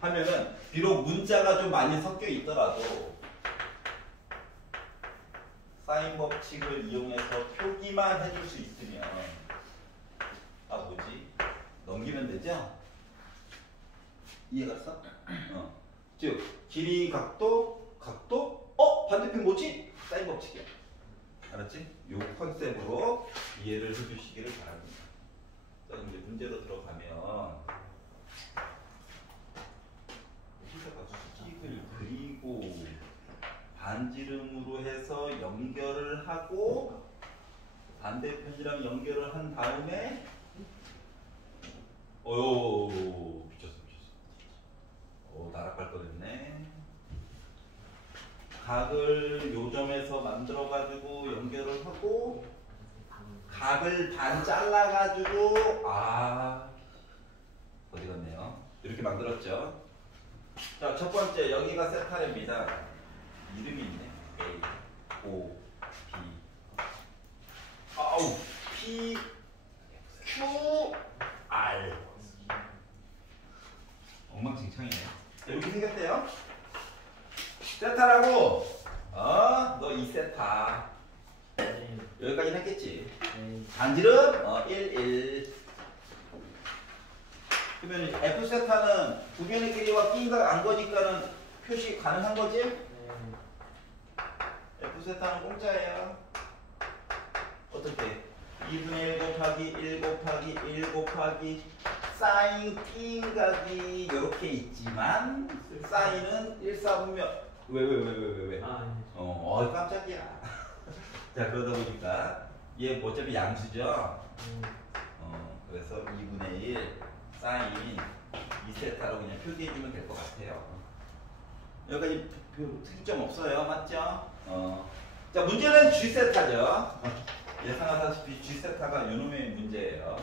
하면은 비록 문자가 좀 많이 섞여 있더라도 사인 법칙을 이용해서 표기만 해줄 수 있으면 뭐지? 넘기면 되죠? 이해갔어? 즉 길이, 각도, 반대편 뭐지? 사인 법칙이야. 알았지? 요 컨셉으로 이해를 해주시기를 바랍니다. 자, 이제 문제로 들어가면 여기다가 수직을 그리고 반지름으로 해서 연결을 하고 반대편이랑 연결을 한 다음에 미쳤어. 나락갈 뻔했네. 각을 요 점에서 만들어 가지고 연결을 하고 각을 반 잘라 가지고 어디 갔네요. 이렇게 만들었죠. 자, 첫 번째 여기가 세타입니다. 이름이 있네. A, O, B, P, Q, R. 엉망진창이네요. 이렇게 생겼대요. 세타라고. 너 이 세타. 여기까지는 했겠지. 반지름 1, 1. 그러면 F 세타는 두 변의 길이와 B가 안 거니까는 표시 가능한 거지? F 세타는 공짜예요. 어떻게? 2분의 1 곱하기 1 곱하기 1 곱하기 사인 B각이 이렇게 있지만 사인은 1, 4분면 왜? 깜짝이야. 자, 그러다 보니까 얘 어차피 양수죠? 그래서 2분의 1 사인 2세타로 그냥 표기해주면 될 것 같아요. 여기까지 특이점 없어요. 맞죠? 자, 문제는 G세타죠. 예상하다시피 G세타가 요놈의 문제예요.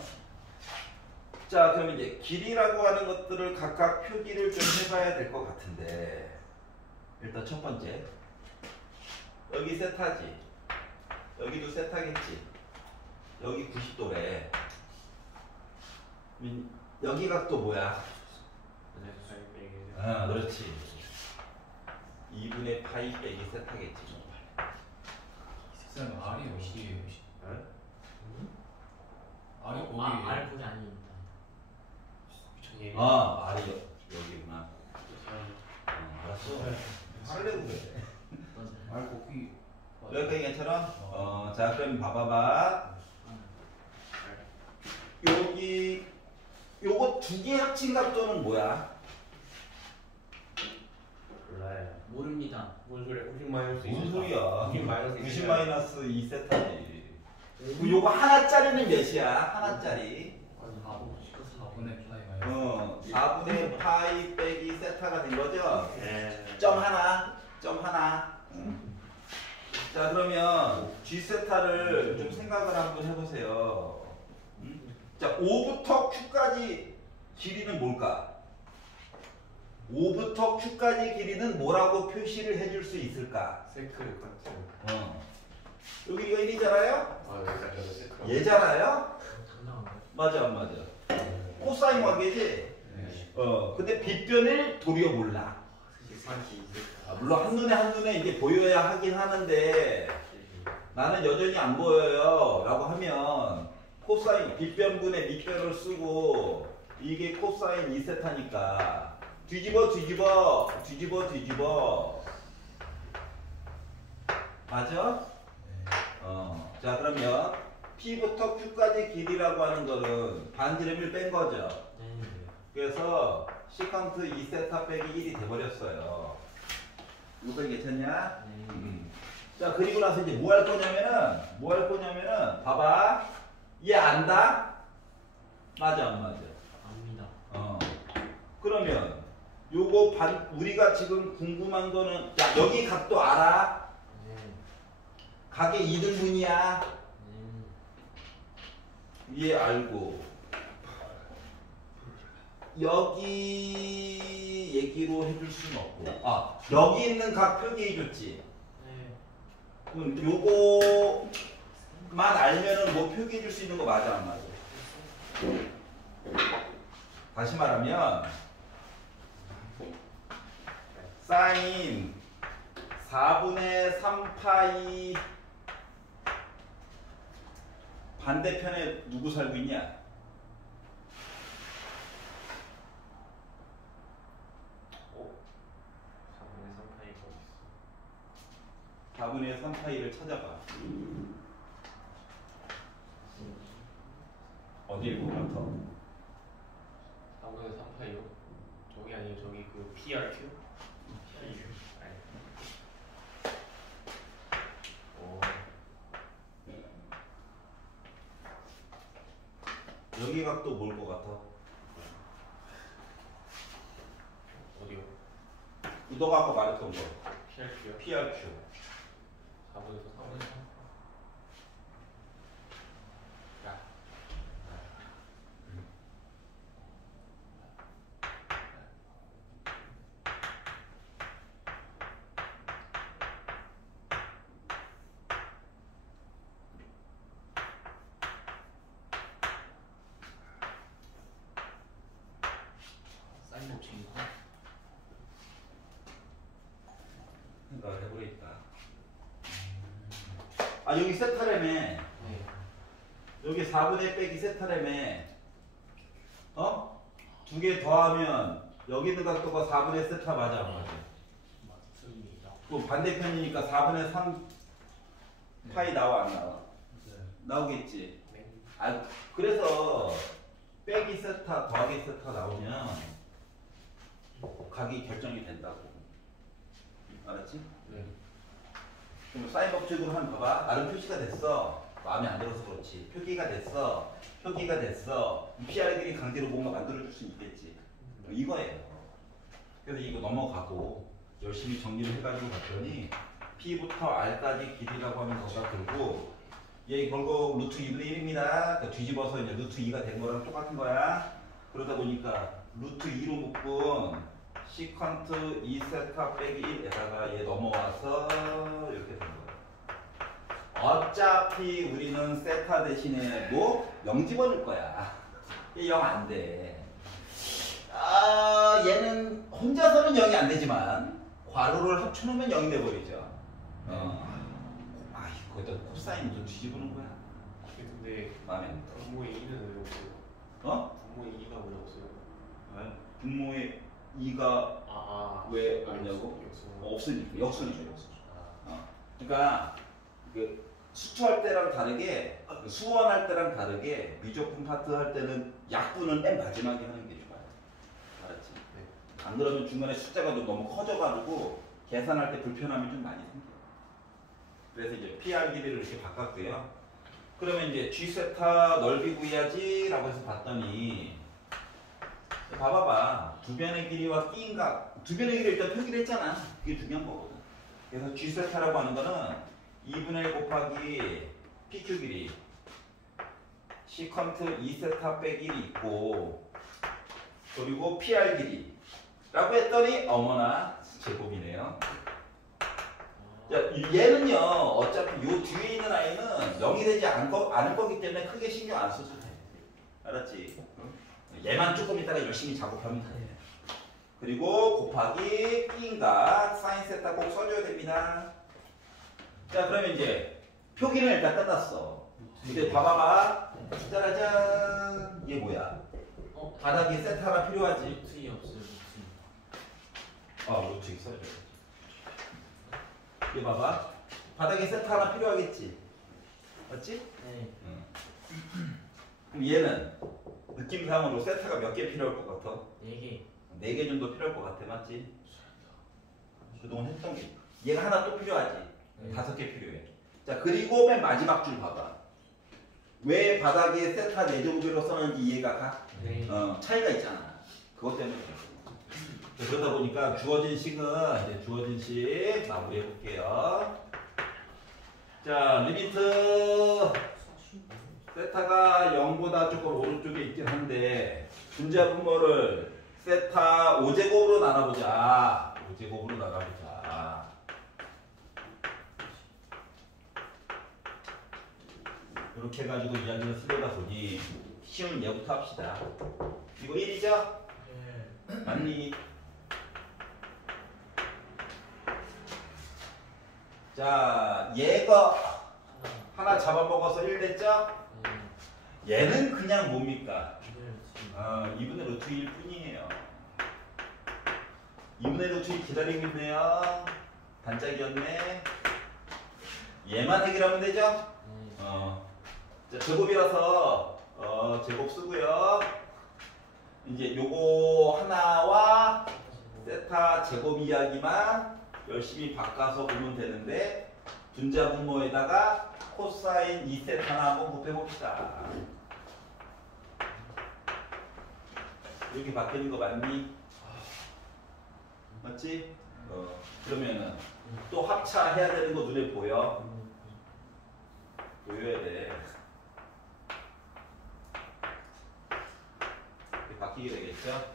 자, 그럼 이제 길이라고 하는 것들을 각각 표기를 좀 해봐야 될 것 같은데, 일단 첫 번째 여기 세타지, 여기도 세타겠지. 여기 90도래. 여기 각도 뭐야? 그렇지. 2분의 파이 빼기 세타겠지. 쌤, R이 어디예요? R이 거기. R 거기 아닙니다. R이 여기구나. 알았어. 화를 내고 그래. R 거기. 여기까지 괜찮아? 자, 그럼 봐봐봐. 여기 요거 두 개 합친 각도는 뭐야? 몰라요. 모릅니다. 뭔 소리야? 90 마이너스 2. 무슨 소리야? 90 마이너스 90 마이너스 2세타지. 요거 하나짜리는 몇이야? 하나짜리. 4분의 파이 마이너스. 4분의 파이 빼기 세타가 된 거죠? 네. 점 하나. 자, 그러면 G세타를 좀 생각을 한번 해보세요. 자, 5부터 Q까지 길이는 뭘까? 5부터 Q까지 길이는 뭐라고 표시를 해줄 수 있을까? 세크 같은. 여기가 1이잖아요? 여기까지 세크. 얘잖아요? 당당한 거. 맞아, 안 맞아? 코사인 관계지? 근데 빗변을 도리어 몰라. 물론 한눈에 이게 보여야 하긴 하는데 나는 여전히 안 보여요 라고 하면 코사인 빗변분의 밑변을 쓰고 이게 코사인 2세타니까 뒤집어 맞아? 자, 그러면 P부터 Q까지 길이라고 하는 거는 반지름을 뺀 거죠. 그래서 시컨트 2세타 빼기 1이 돼버렸어요. 이거 괜찮냐? 자, 그리고 나서 이제 뭐 할 거냐면은 봐봐. 얘 안다? 맞아 안 맞아? 압니다. 그러면 요거 우리가 지금 궁금한 거는 야 여기 각도 알아? 네. 각의 2등분이야. 네. 얘 알고 여기 얘기로 해줄 수는 없고 여기 있는 각 표기해줬지. 네. 그럼 요거만 알면은 뭐 표기해줄 수 있는 거 맞아 안 맞아? 다시 말하면 사인 4분의 3파이 반대편에 누구 살고 있냐? 4분의 3파이를 찾아봐. 어디일 것 같아? 4분의 3파이요? 저기 아니에요? 저기 그 PRQ? PRQ? 아니. 오. 여기 각도 뭘 것 같아? 어디요? 너가 아까 말했던 거 PRQ요? PRQ 4분의 3. 야. 사인 법칙이고. 그러니까 해버리겠다. 여기 세타라며. 네. 여기 4분의 빼기 세타라며. 두 개 더하면 여기 있는 각도가 4분의 세타 맞아 안 맞아? 맞습니다. 그 반대편이니까 4분의 3 파이 나와 안 나와? 네. 나오겠지. 네. 그래서 빼기 세타 더하기 세타 나오면 각이 결정이 된다고. 알았지? 네. 그럼 사인 법칙으로 한번 봐봐. 나름 표시가 됐어. 마음에 안 들어서 그렇지. 표기가 됐어. 표기가 됐어. PR끼리 강제로 뭔가 만들어줄 수 있겠지. 이거예요. 그래서 이거 넘어가고 열심히 정리를 해가지고 봤더니 P부터 R까지 길이라고 하면 거가 들고 얘 결국 루트 2분의 1입니다. 그러니까 뒤집어서 이제 루트 2가 된 거랑 똑같은 거야. 그러다 보니까 루트 2로 묶은 시컨트 2세타 빼기 1에다가 얘 넘어와서 이렇게 된 거야. 어차피 우리는 세타 대신에 뭐? 0 집어넣을 거야. 얘 0 안 돼. 얘는 혼자서는 0이 안 되지만 괄호를 합쳐놓으면 0이 돼버리죠. 거기다 코사인 좀 뒤집어놓은 거야. 근데 마음에 안 들어. 분모의 2는 왜 없어요? 분모의 2가 왜 없어요? 분모의 2가 왜 없냐고? 없으니까 역순이죠. 그러니까 그 수투할 때랑 다르게 수원할 때랑 다르게 미적분 파트 할 때는 약분은 맨 마지막에 하는 게 좋아요. 알았지? 네. 안 그러면 중간에 숫자가 너무 커져가지고 계산할 때 불편함이 좀 많이 생겨요. 그래서 이제 PR 길이를 이렇게 바꿨고요. 그러면 이제 G 세타 넓이 구해야지 라고 해서 봤더니 봐봐봐. 두 변의 길이와 B인각 두 변의 길이 일단 표기를 했잖아. 그게 중요한 거거든. 그래서 G 세타라고 하는 거는 2분의 1 곱하기 PQ 길이 시컨트 2세타 빼기 1이 있고 그리고 PR 길이 라고 했더니 어머나 제곱이네요. 자, 얘는요 어차피 요 뒤에 있는 아이는 0이 되지 않을 거기 때문에 크게 신경 안 써도 돼. 알았지? 얘만 조금 있다가 열심히 작업하면 돼. 그리고 곱하기 B인각 사인 세타 꼭 써줘야 됩니다. 자 그러면 이제 표기는 일단 끝났어. 근데 봐봐봐. 짜라잔. 이게 뭐야? 바닥에 세타가 필요하지. 루트 2 없어요. 루트 2 써줘. 이거 봐봐. 바닥에 세타 하나 필요하겠지. 맞지? 네. 그럼 얘는 느낌상으로 세타가 몇 개 필요할 것 같아? 4개. 4개 정도 필요할 것 같아. 맞지? 그동안 했던 게. 얘가 하나 또 필요하지. 5개 필요해. 자 그리고 맨 마지막 줄 봐봐. 왜 바닥에 세타 4제곱으로 써는지 이해가 가? 네. 차이가 있잖아. 그것 때문에 그래. 그러다 보니까 주어진 식은 이제 주어진 식 마무리해 볼게요. 자, 리미트 세타가 0보다 조금 오른쪽에 있긴 한데 분자 분모를 세타 5제곱으로 나눠보자. 5제곱으로 나눠보자. 이렇게 해가지고 이야기를 쓰려다 보니 쉬운 예부터 합시다. 이거 1이죠? 네. 맞니? 자, 얘가 하나 잡아먹어서 1 됐죠? 얘는 그냥 뭡니까? 2분의 루트 1 뿐이에요. 2분의 루트 1 기다리고 있네요. 반짝이었네. 얘만 해결하면 되죠? 자, 제곱이라서 제곱 쓰고요. 이제 요거 하나와 세타 제곱 이야기만 열심히 바꿔서 보면 되는데 분자 분모에다가 코사인 2세타나 한번 곱해봅시다. 이렇게 바뀌는 거 맞니? 맞지? 그러면은 또 합차해야 되는 거 눈에 보여? 보여야 돼. 이렇게 바뀌게 되겠죠?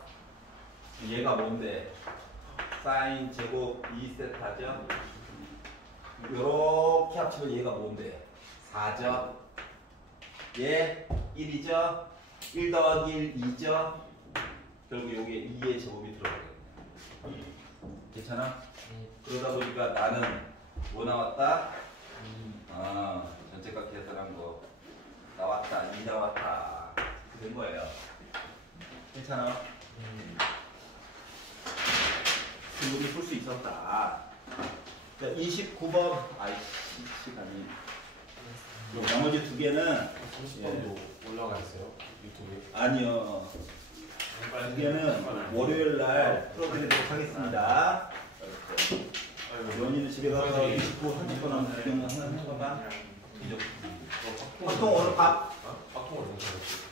얘가 뭔데? 사인 제곱 2세타죠? 요렇게 합치면 얘가 뭔데? 4죠? 얘 1이죠? 1 더하기 1 2죠? 결국 요게 2의 제곱이 들어가겠네. 괜찮아? 그러다 보니까 나는 뭐 나왔다? 전체값 계산한 거 나왔다. 2 나왔다. 그렇게 된 거예요. 괜찮아? 충분히 풀 수 있었다. 자, 29번. 아이씨, 시간이. 나머지 두 개는 30번도 올라가 있어요 유튜브에. 아니요. 두 개는 월요일 날 풀어드리도록 하겠습니다. 연희는 집에 가서 29, 30번 하면 구경 하는 거만. 어, 보통 오늘 밥 빡통을 못 하겠어요.